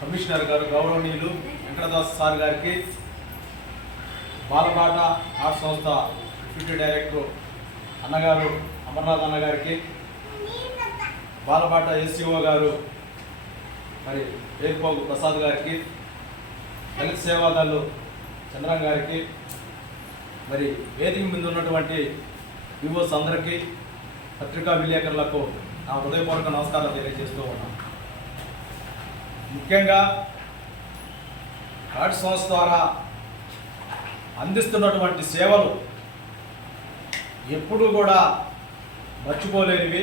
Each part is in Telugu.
కమిషనర్ గారు గౌరవనీయులు వెంకటదాస్ సార్ గారికి, బాలబాట ఆర్ట్ సంస్థ డిప్యూటీ డైరెక్టర్ అన్నగారు అమర్నాథ్ అన్నగారికి, బాలబాట ఎస్సీఓ గారు మరి వేరుపోగు ప్రసాద్ గారికి, దళిత సేవాదారులు చంద్రం గారికి, మరి వేదిక మీద ఉన్నటువంటి వివోస్ అందరికీ, పత్రికా విలేకరులకు నా హృదయపూర్వక నమస్కారాలు తెలియజేస్తూ ఉన్నాను. ముఖ్యంగా ఆర్ట్ సంస్థ ద్వారా అందిస్తున్నటువంటి సేవలు ఎప్పుడూ కూడా మర్చిపోలేనివి.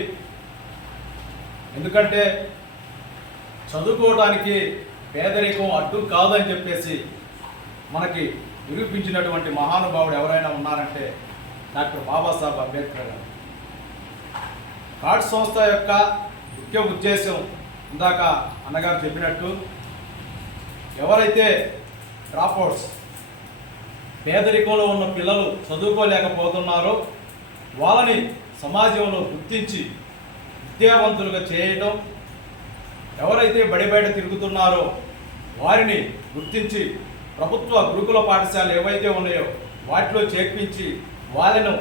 ఎందుకంటే చదువుకోవడానికి పేదరికం అడ్డు కాదని చెప్పేసి మనకి నిరూపించినటువంటి మహానుభావుడు ఎవరైనా ఉన్నారంటే డాక్టర్ బాబాసాహెబ్ అంబేద్కర్ గారు. ఆర్ట్ సంస్థ యొక్క ముఖ్య ఉద్దేశం ఇందాక అన్నగారు చెప్పినట్టు, ఎవరైతే డ్రాప్అవుట్స్ పేదరికంలో ఉన్న పిల్లలు చదువుకోలేకపోతున్నారో వాళ్ళని సమాజంలో గుర్తించి విద్యావంతులుగా చేయటం, ఎవరైతే బయట తిరుగుతున్నారో వారిని గుర్తించి ప్రభుత్వ గురుకుల పాఠశాలలు ఏవైతే ఉన్నాయో వాటిలో చేర్పించి వాళ్ళను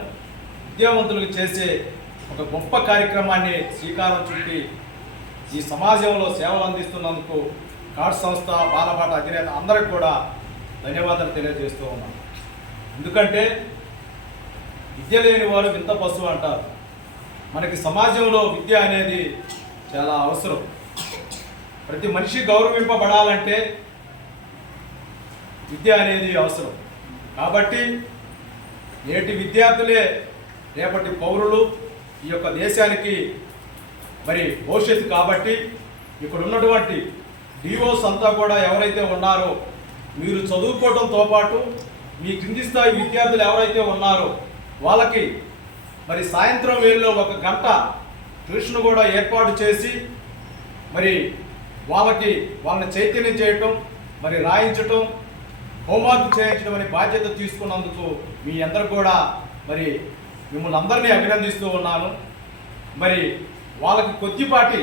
విద్యావంతులుగా చేసే ఒక గొప్ప కార్యక్రమాన్ని శ్రీకారం చుట్టి ఈ సమాజంలో సేవలు అందిస్తున్నందుకు ఆర్ట్ సంస్థ బాలబాట అధినేత అందరికీ కూడా ధన్యవాదాలు తెలియజేస్తూ ఉన్నాను. ఎందుకంటే విద్య లేని వారు వింత పశువు అంటారు. మనకి సమాజంలో విద్య అనేది చాలా అవసరం. ప్రతి మనిషి గౌరవింపబడాలంటే విద్య అనేది అవసరం. కాబట్టి నేటి విద్యార్థులే రేపటి పౌరులు, ఈ యొక్క దేశానికి మరి భవిష్యత్తు. కాబట్టి ఇక్కడ ఉన్నటువంటి డిఓస్ అంతా కూడా ఎవరైతే ఉన్నారో మీరు చదువుకోవడంతో పాటు మీ కింది స్థాయి విద్యార్థులు ఎవరైతే ఉన్నారో వాళ్ళకి మరి సాయంత్రం వేళలో 1 గంట ట్యూషన్ కూడా ఏర్పాటు చేసి మరి వాళ్ళని చైతన్యం చేయటం, మరి రాయించటం, హోంవర్క్ చేయించడం అనే బాధ్యత తీసుకున్నందుకు మీ అందరూ కూడా మరి మిమ్మల్ని అందరినీ అభినందిస్తూ ఉన్నాను. మరి వాళ్ళకి కొద్దిపాటి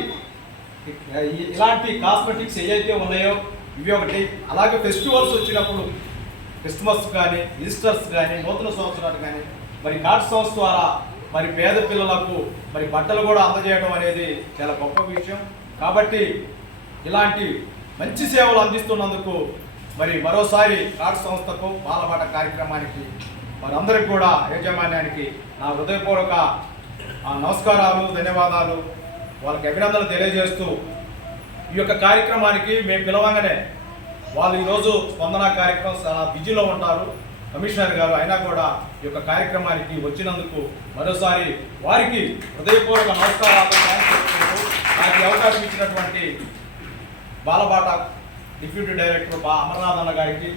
ఇలాంటి కాస్మెటిక్స్ ఏవైతే ఉన్నాయో ఇవి ఒకటి. అలాగే ఫెస్టివల్స్ వచ్చినప్పుడు క్రిస్మస్ కానీ, ఈస్టర్స్ కానీ, నూతన సంవత్సరాలు కానీ మరి ఆర్ట్ సంస్థ ద్వారా మరి పేద పిల్లలకు మరి బట్టలు కూడా అందజేయడం అనేది చాలా గొప్ప విషయం. కాబట్టి ఇలాంటి మంచి సేవలు అందిస్తున్నందుకు మరి మరోసారి ఆర్ట్ సంస్థకు బాలబాట కార్యక్రమానికి వారందరికీ కూడా యాజమాన్యానికి నా హృదయపూర్వక నమస్కారాలు, ధన్యవాదాలు, వాళ్ళకి అభినందనలు తెలియజేస్తూ ఈ యొక్క కార్యక్రమానికి మేము పిలవంగానే వాళ్ళు ఈరోజు స్పందన కార్యక్రమం చాలా బిజీలో ఉంటారు కమిషనర్ గారు, అయినా కూడా ఈ యొక్క కార్యక్రమానికి వచ్చినందుకు మరోసారి వారికి హృదయపూర్వక నమస్కారాలు నాకు అవకాశం ఇచ్చినటువంటి బాలబాట డిప్యూటీ డైరెక్టర్ అమర్నాథ్ అన్న గారికి,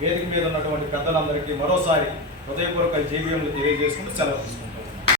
వేదిక మీద ఉన్నటువంటి పెద్దలందరికీ మరోసారి హృదయపూర్వక జైవ్యములు తెలియజేసుకుంటూ సెలవు తీసుకుంటాం.